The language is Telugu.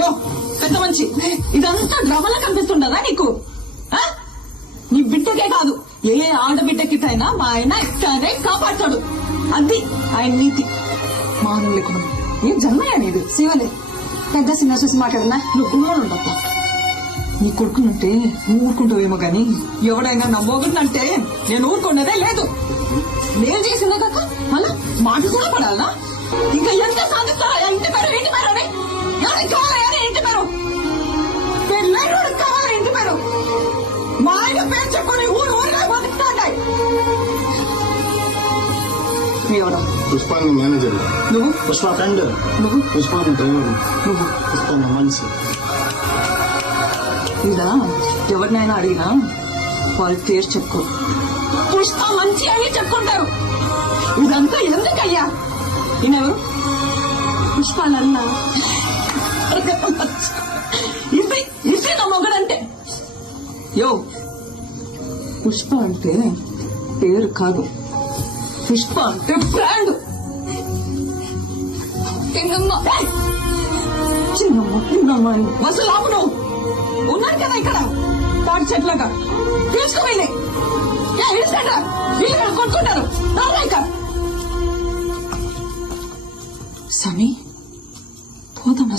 యో పెద్ద మంచి ఇదంతా డ్రామాలా కనిపిస్తుండదా నీకు? నీ బిడ్డకే కాదు ఏ ఆడబిడ్డకిటైనా మా ఆయన ఇట్టానే కాపాడతాడు. అది ఆయన నీతి. మానం లేకుండా ఏం జన్మయ్యా నీది? శివలే పెద్ద సినిమా చూసి మాట్లాడున్నా. నువ్వు గుమ్మనుండప్పా. నీ కొడుకునంటే నువ్వు ఊరుకుంటావేమో గాని ఎవడైనా నా మొగుడినంటే నేను ఊరుకున్నదే లేదు. నేను చేసిందే కాక మళ్ళా మాట కూడా పడాలనా? ఇంకా ఎంత సాధిస్తారా? ఇంటి పేరు ఇంటి పేరు అని ఎవరికి కావాలా? ఇంటి పేరు పెళ్ళైనోడికి కావాలా? ఇంటి పేరు మా ఆయన పేరు చెప్పుకొని ఊరు ఊరిగా బతుకుతాంటాయి. ఎవరా? పుష్ప మేనేజర్. నువ్వు? పుష్ప ఫ్రెండ్. నువ్వు? పుష్ప డ్రైవర్. నువ్వు? పుష్ప మనిషి. ఇలా ఎవరినైనా అడిగినా వాళ్ళ పేరు చెప్పుకో. పుష్ప మంచి అని చెప్పుకుంటారు. ఇదంతా ఎందుకయ్యా? ఈయనెవరు? పుష్పాలన్న ఇది నా మొగడంటే. యో పుష్ప అంటే పేరు కాదు, పుష్ప అంటే బ్రాండ్. చిన్నమ్మ అసలు ఆపు. నువ్వు ఉన్నారు కదా ఇక్కడ తాటి చెట్లగా తీసుకువెళ్ళి ఇల్లు కొట్టుకుంటారు. సమీ పోదామా?